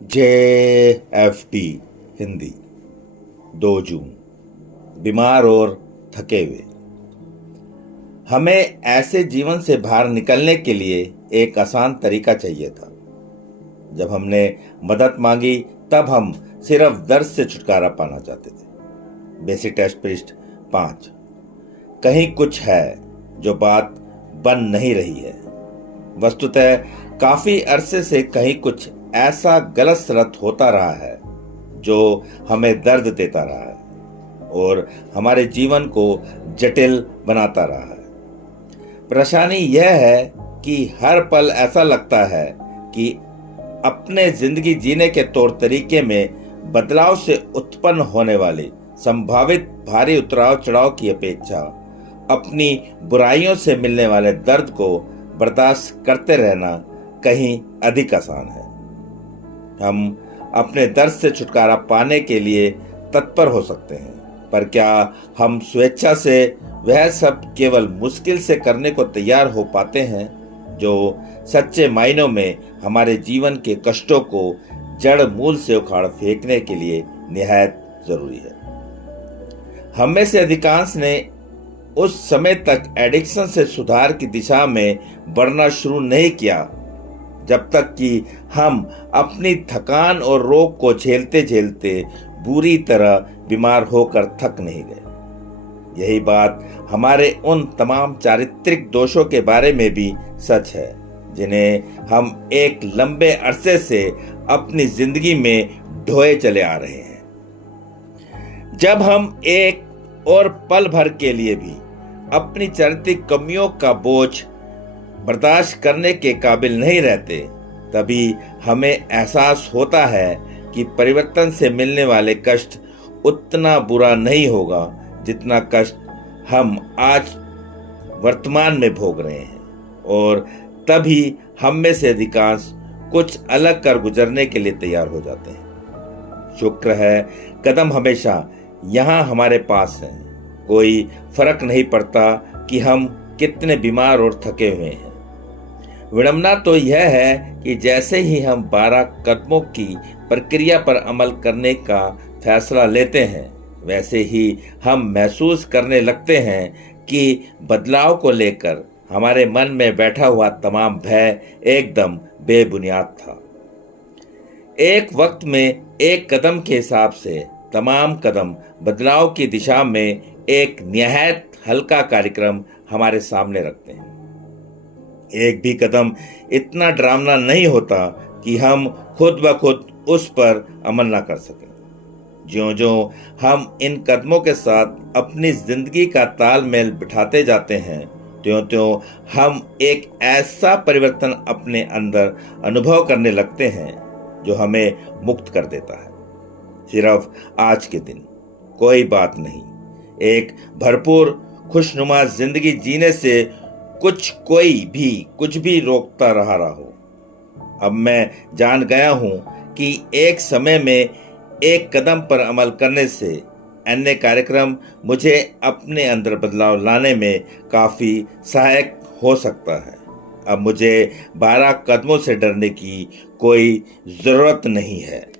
JFD Hindi 2 जून। बीमार और थके हुए। हमें ऐसे जीवन से बाहर निकलने के लिए एक आसान तरीका चाहिए था। जब हमने मदद मांगी तब हम सिर्फ दर्द से छुटकारा पाना चाहते थे। बेसिक टेस्ट पृष्ठ 5। कहीं कुछ है जो बात बन नहीं रही है। वस्तुतः काफी अरसे से कहीं कुछ ऐसा गलत सलत होता रहा है जो हमें दर्द देता रहा है और हमारे जीवन को जटिल बनाता रहा है। परेशानी यह है कि हर पल ऐसा लगता है कि अपने जिंदगी जीने के तौर तरीके में बदलाव से उत्पन्न होने वाले संभावित भारी उतराव चढ़ाव की अपेक्षा अपनी बुराइयों से मिलने वाले दर्द को बर्दाश्त करते रहना कहीं अधिक आसान है। हम अपने दर्द से छुटकारा पाने के लिए तत्पर हो सकते हैं, पर क्या हम स्वेच्छा से वह सब केवल मुश्किल से करने को तैयार हो पाते हैं जो सच्चे मायनों में हमारे जीवन के कष्टों को जड़ मूल से उखाड़ फेंकने के लिए निहायत जरूरी है। हम में से अधिकांश ने उस समय तक एडिक्शन से सुधार की दिशा में बढ़ना शुरू नहीं किया जब तक कि हम अपनी थकान और रोग को झेलते झेलते बुरी तरह बीमार होकर थक नहीं गए। यही बात हमारे उन तमाम चारित्रिक दोषों के बारे में भी सच है जिन्हें हम एक लंबे अरसे से अपनी जिंदगी में ढोए चले आ रहे हैं। जब हम एक और पल भर के लिए भी अपनी चारित्रिक कमियों का बोझ बर्दाश्त करने के काबिल नहीं रहते, तभी हमें एहसास होता है कि परिवर्तन से मिलने वाले कष्ट उतना बुरा नहीं होगा जितना कष्ट हम आज वर्तमान में भोग रहे हैं, और तभी हम में से अधिकांश कुछ अलग कर गुजरने के लिए तैयार हो जाते हैं। शुक्र है कदम हमेशा यहाँ हमारे पास है। कोई फर्क नहीं पड़ता कि हम कितने बीमार और थके हुए हैं। विडंबना तो यह है कि जैसे ही हम 12 कदमों की प्रक्रिया पर अमल करने का फैसला लेते हैं, वैसे ही हम महसूस करने लगते हैं कि बदलाव को लेकर हमारे मन में बैठा हुआ तमाम भय एकदम बेबुनियाद था। एक वक्त में एक कदम के हिसाब से तमाम कदम बदलाव की दिशा में एक निहायत हल्का कार्यक्रम हमारे सामने रखते हैं। एक भी कदम इतना डरावना नहीं होता कि हम खुद ब खुद उस पर अमल ना कर सकें। ज्यों-ज्यों हम इन कदमों के साथ अपनी जिंदगी का तालमेल बिठाते जाते हैं, त्यों-त्यों हम एक ऐसा परिवर्तन अपने अंदर अनुभव करने लगते हैं जो हमें मुक्त कर देता है। सिर्फ आज के दिन कोई बात नहीं, एक भरपूर खुशनुमा जिंदगी जीने से कुछ भी रोकता रहा हो। अब मैं जान गया हूं कि एक समय में एक कदम पर अमल करने से अन्य कार्यक्रम मुझे अपने अंदर बदलाव लाने में काफी सहायक हो सकता है। अब मुझे 12 कदमों से डरने की कोई जरूरत नहीं है।